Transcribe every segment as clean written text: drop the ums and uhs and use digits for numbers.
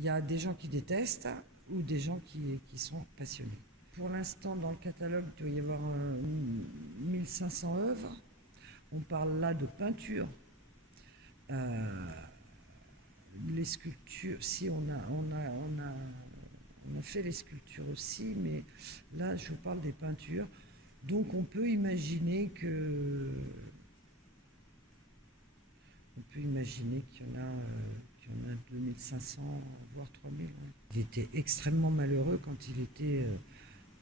Il y a des gens qui détestent ou des gens qui sont passionnés. Pour l'instant, dans le catalogue, il doit y avoir 1500 œuvres. On parle là de peinture. Les sculptures, si on a fait les sculptures aussi, mais là, je vous parle des peintures. Donc, on peut imaginer qu'il y en a 2500, voire 3000. Ouais. Il était extrêmement malheureux quand il était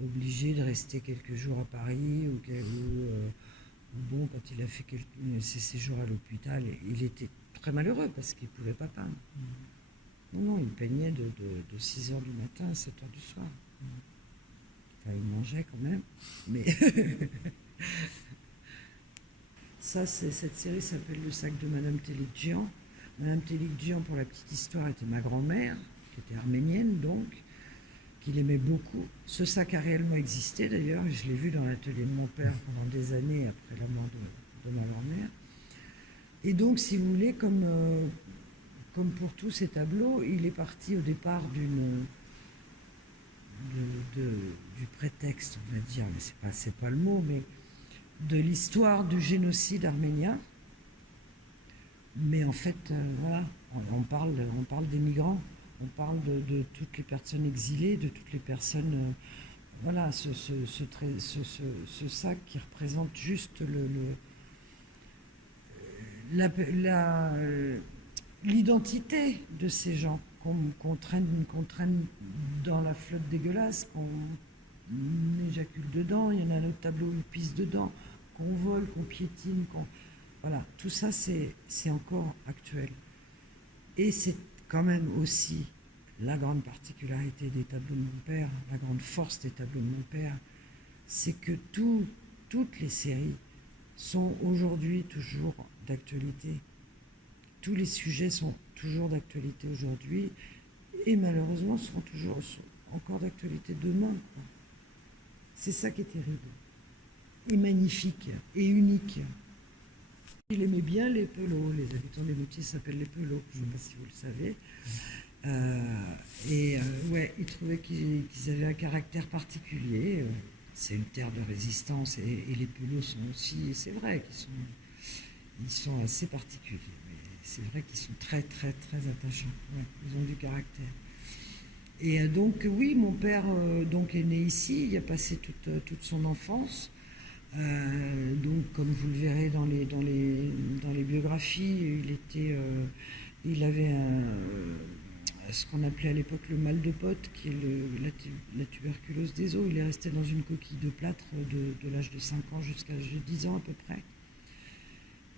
obligé de rester quelques jours à Paris bon, quand il a fait ses séjours à l'hôpital, il était très malheureux parce qu'il ne pouvait pas peindre. Non, il peignait de 6 heures du matin à 7 heures du soir. Enfin, il mangeait quand même, mais cette série s'appelle Le sac de Madame Télé-Djian. Madame Télé-Djian, pour la petite histoire, était ma grand-mère, qui était arménienne donc, qu'il aimait beaucoup. Ce sac a réellement existé d'ailleurs, je l'ai vu dans l'atelier de mon père pendant des années après la mort de ma grand-mère. Et donc, si vous voulez, comme pour tous ces tableaux, il est parti au départ du prétexte, on va dire, mais c'est pas le mot, mais de l'histoire du génocide arménien. Mais en fait, voilà, on parle des migrants, on parle de toutes les personnes exilées, de toutes les personnes. Voilà, ce sac qui représente juste l'identité de ces gens qu'on traîne dans la flotte dégueulasse, qu'on éjacule dedans. Il y en a un autre tableau où ils pissent dedans, qu'on vole, qu'on piétine, voilà, tout ça c'est encore actuel. Et c'est quand même aussi la grande particularité des tableaux de mon père, la grande force des tableaux de mon père, c'est que toutes les séries sont aujourd'hui toujours d'actualité. Tous les sujets sont toujours d'actualité aujourd'hui et malheureusement seront encore d'actualité demain. C'est ça qui est terrible et magnifique et unique. Il aimait bien les pelots, les habitants des Moutiers s'appellent les pelots, je ne sais pas si vous le savez. Ouais, il trouvait qu'ils avaient un caractère particulier. C'est une terre de résistance et les pelots sont aussi, c'est vrai ils sont assez particuliers, mais c'est vrai qu'ils sont très très très attachants. Ouais, ils ont du caractère. Et donc oui, mon père donc est né ici, il a passé toute son enfance. Donc, comme vous le verrez dans les biographies, il avait ce qu'on appelait à l'époque le mal de pote, qui est la tuberculose des os. Il est resté dans une coquille de plâtre de l'âge de 5 ans jusqu'à l'âge de 10 ans à peu près.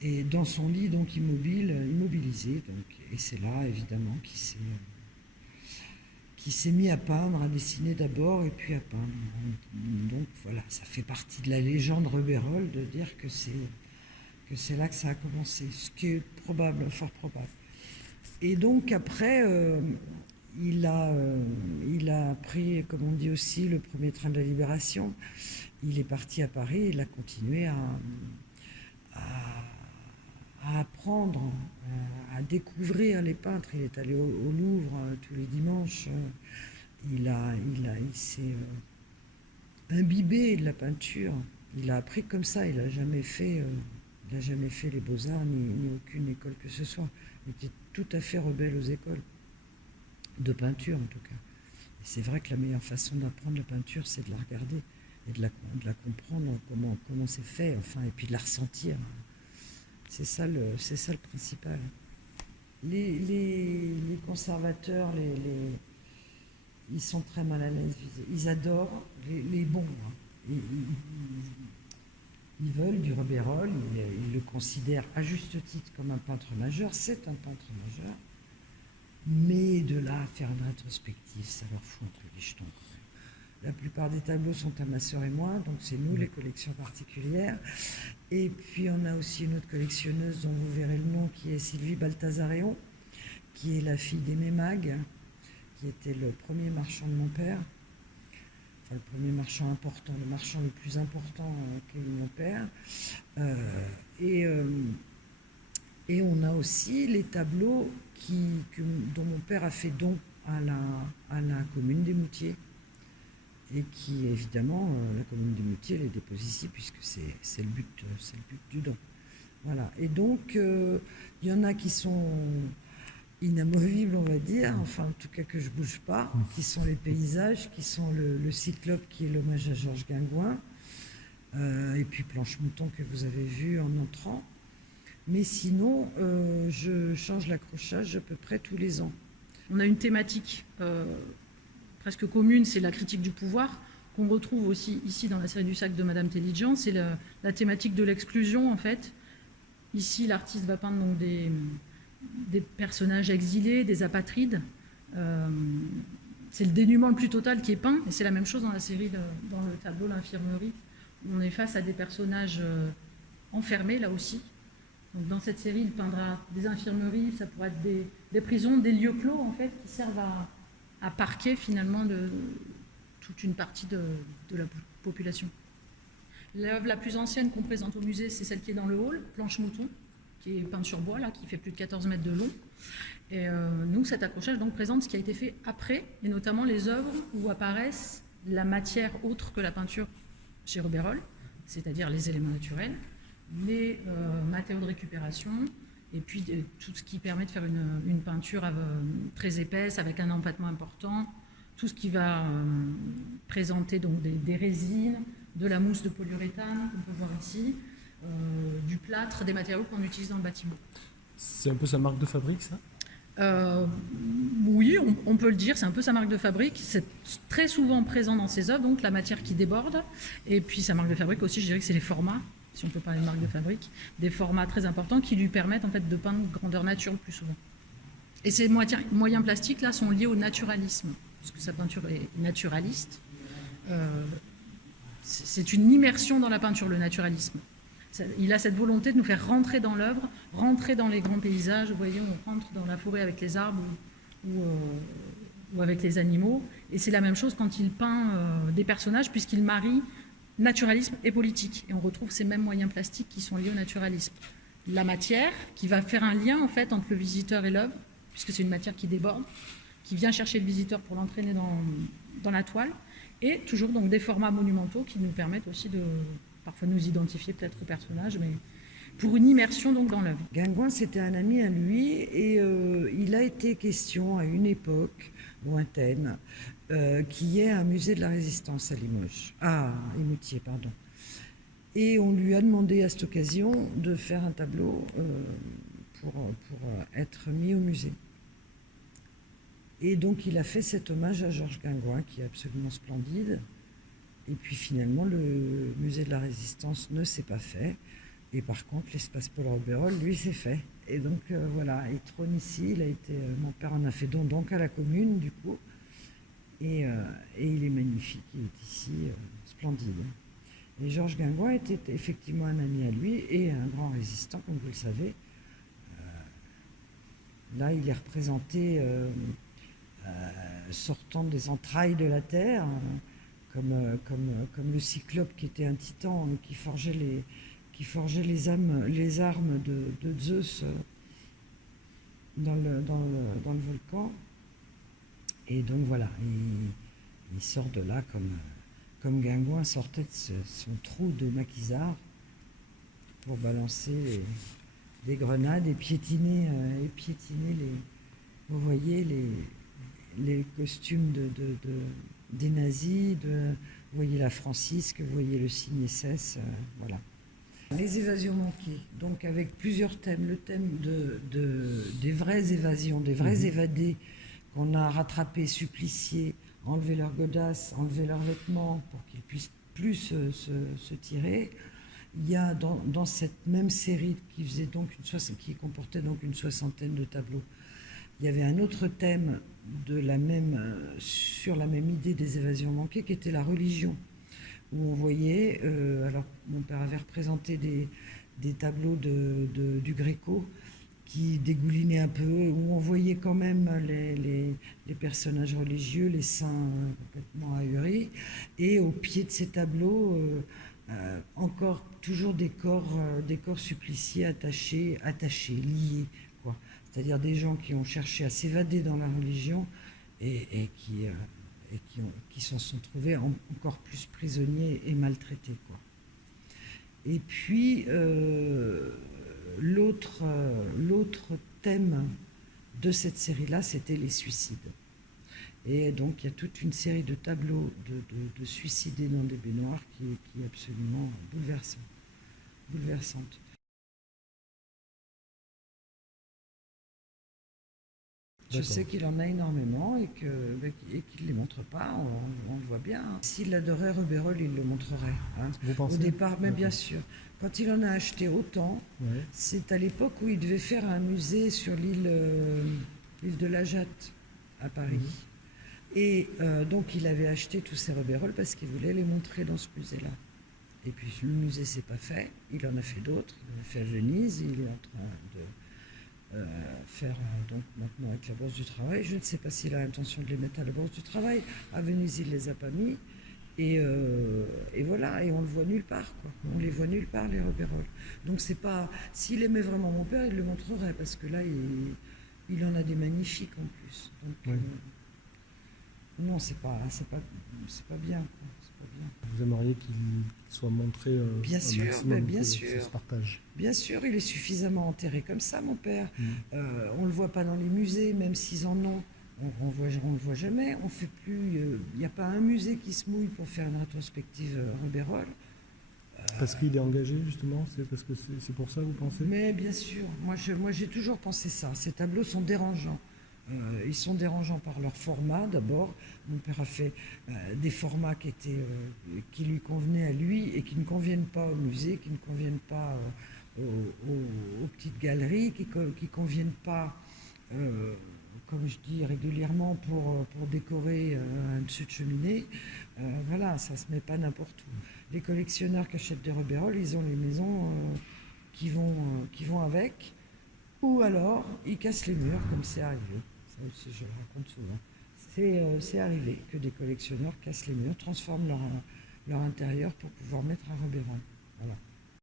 Et dans son lit, donc immobilisé. Donc, et c'est là, évidemment, qui s'est mis à peindre, à dessiner d'abord et puis à peindre. Donc voilà, ça fait partie de la légende Rebérol de dire que c'est là que ça a commencé, ce qui est probable, fort probable. Et donc après, il a pris, comme on dit aussi, le premier train de la Libération. Il est parti à Paris, il a continué à apprendre, à découvrir les peintres. Il est allé au Louvre tous les dimanches. Il s'est imbibé de la peinture. Il a appris comme ça. Il n'a jamais fait les beaux-arts ni aucune école que ce soit. Il était tout à fait rebelle aux écoles de peinture en tout cas. Et c'est vrai que la meilleure façon d'apprendre la peinture, c'est de la regarder et de la comprendre, comment c'est fait, enfin, et puis de la ressentir. C'est ça le principal. Les conservateurs, ils sont très mal à l'aise. Ils adorent les bons. Hein. Ils veulent du Rebérol. Ils le considèrent à juste titre comme un peintre majeur. C'est un peintre majeur. Mais de là à faire une rétrospective, ça leur fout un peu les jetons. La plupart des tableaux sont à ma sœur et moi, donc c'est nous, les collections particulières. Et puis on a aussi une autre collectionneuse dont vous verrez le nom, qui est Sylvie Baltazaréon, qui est la fille d'Aimé Mag, qui était le premier marchand de mon père. Enfin, le premier marchand important, le marchand le plus important qu'a eu mon père. Et on a aussi les tableaux dont mon père a fait don à la commune des Moutiers. Et qui, évidemment, la commune des Moutiers les dépose ici, puisque c'est le but du don. Voilà. Et donc, il y en a qui sont inamovibles, on va dire, enfin, en tout cas que je ne bouge pas, qui sont les paysages, qui sont le Cyclope, qui est l'hommage à Georges Guingouin, et puis Planche-Mouton, que vous avez vu en entrant. Mais sinon, je change l'accrochage à peu près tous les ans. On a une thématique presque commune, c'est la critique du pouvoir, qu'on retrouve aussi ici dans la série du sac de Madame Téligent. C'est la thématique de l'exclusion, en fait. Ici, l'artiste va peindre donc des personnages exilés, des apatrides. C'est le dénuement le plus total qui est peint, et c'est la même chose dans la série, dans le tableau L'Infirmerie. On est face à des personnages enfermés, là aussi. Donc, dans cette série, il peindra des infirmeries, ça pourrait être des prisons, des lieux clos, en fait, qui servent à parquer, finalement, toute une partie de la population. L'œuvre la plus ancienne qu'on présente au musée, c'est celle qui est dans le hall, Planche-Mouton, qui est peinte sur bois, là, qui fait plus de 14 mètres de long. Et nous, cet accrochage donc, présente ce qui a été fait après, et notamment les œuvres où apparaissent la matière autre que la peinture chez Rebérol, c'est-à-dire les éléments naturels, les matériaux de récupération, et puis tout ce qui permet de faire une peinture très épaisse, avec un empattement important, tout ce qui va présenter donc des résines, de la mousse de polyuréthane, qu'on peut voir ici, du plâtre, des matériaux qu'on utilise dans le bâtiment. C'est un peu sa marque de fabrique, ça ? Oui, on peut le dire, c'est un peu sa marque de fabrique. C'est très souvent présent dans ses œuvres, donc la matière qui déborde. Et puis sa marque de fabrique aussi, je dirais que c'est les formats, si on peut parler de marque de fabrique, des formats très importants qui lui permettent en fait de peindre grandeur nature le plus souvent. Et ces moyens plastiques là sont liés au naturalisme, parce que sa peinture est naturaliste. C'est une immersion dans la peinture, le naturalisme. Il a cette volonté de nous faire rentrer dans l'œuvre, rentrer dans les grands paysages. Vous voyez, on rentre dans la forêt avec les arbres ou avec les animaux. Et c'est la même chose quand il peint des personnages, puisqu'il marie naturalisme et politique. Et on retrouve ces mêmes moyens plastiques qui sont liés au naturalisme. La matière, qui va faire un lien en fait entre le visiteur et l'œuvre, puisque c'est une matière qui déborde, qui vient chercher le visiteur pour l'entraîner dans la toile, et toujours donc des formats monumentaux qui nous permettent aussi de parfois nous identifier peut-être au personnage, mais pour une immersion donc dans l'œuvre. Guingouin, c'était un ami à lui, et il a été question à une époque lointaine qu'il y ait un musée de la Résistance à Limoges, à Moutiers, pardon. Et on lui a demandé à cette occasion de faire un tableau pour être mis au musée. Et donc il a fait cet hommage à Georges Guingouin qui est absolument splendide. Et puis finalement le musée de la Résistance ne s'est pas fait. Et par contre l'espace Paul Rebérol, lui, s'est fait. Et donc voilà, il trône ici. Mon père en a fait don donc à la commune du coup. Et il est magnifique, il est ici, splendide. Et Georges Guingouin était effectivement un ami à lui et un grand résistant, comme vous le savez. Là, il est représenté sortant des entrailles de la terre, comme le Cyclope qui était un titan qui forgeait les armes de Zeus dans le volcan. Et donc voilà, il sort de là comme Guingouin sortait de son trou de maquisard pour balancer des grenades et piétiner vous voyez les costumes des nazis, vous voyez la Francisque, vous voyez le signe SS, voilà. Les évasions manquées, donc avec plusieurs thèmes, le thème des vraies évasions, des vrais évadés qu'on a rattrapés, suppliciés, enlever leurs godasses, enlever leurs vêtements pour qu'ils puissent plus se tirer. Il y a dans cette même série qui comportait donc une soixantaine de tableaux, il y avait un autre thème sur la même idée des évasions manquées qui était la religion, où on voyait, alors mon père avait représenté des tableaux du Gréco qui dégoulinaient un peu, où on voyait quand même les personnages religieux, les saints complètement ahuris, et au pied de ces tableaux, encore toujours des corps suppliciés attachés, liés, quoi. C'est-à-dire des gens qui ont cherché à s'évader dans la religion qui s'en sont trouvés encore plus prisonniers et maltraités, quoi. Et puis, l'autre thème de cette série-là, c'était les suicides. Et donc, il y a toute une série de tableaux de suicidés dans des baignoires qui est absolument bouleversante. Je sais qu'il en a énormément et qu'il ne les montre pas, on le voit bien. S'il adorait Rebérol, il le montrerait. Hein. Vous pensez? Au départ, mais bien sûr. Quand il en a acheté autant, Ouais. c'est à l'époque où il devait faire un musée sur l'île de la Jatte, à Paris. Et donc il avait acheté tous ces Rebérol parce qu'il voulait les montrer dans ce musée-là. Et puis le musée s'est pas fait, il en a fait d'autres, il en a fait à Venise, il est en train de faire donc maintenant avec la Bourse du Travail. Je ne sais pas s'il a l'intention de les mettre à la Bourse du Travail. À Venise, il les a pas mis. Et voilà, et on le voit nulle part, quoi. On les voit nulle part, les Rebérol. Donc c'est pas. S'il aimait vraiment mon père, il le montrerait, parce que là, il en a des magnifiques en plus. Donc Oui. non, c'est pas bien, quoi. C'est pas bien. Vous aimeriez qu'il soit montré Bien un sûr, maximum, mais bien que sûr. ça se partage. Bien sûr, il est suffisamment enterré comme ça, mon père. On le voit pas dans les musées, même s'ils en ont. On le voit jamais. On fait plus. Il n'y a pas un musée qui se mouille pour faire une rétrospective Rebérol. Parce qu'il est engagé, justement? C'est parce que c'est pour ça, vous pensez? Mais bien sûr, moi j'ai toujours pensé ça. Ces tableaux sont dérangeants. Ils sont dérangeants par leur format d'abord. Mon père a fait des formats qui lui convenaient à lui et qui ne conviennent pas au musée, qui ne conviennent pas aux petites galeries, qui ne conviennent pas, comme je dis régulièrement, pour décorer un dessus de cheminée. Voilà, ça ne se met pas n'importe où. Les collectionneurs qui achètent des Rebérol, ils ont les maisons qui vont avec, ou alors ils cassent les murs, comme c'est arrivé. Ça aussi, je le raconte souvent. C'est arrivé que des collectionneurs cassent les murs, transforment leur intérieur pour pouvoir mettre un Rebérol. Voilà.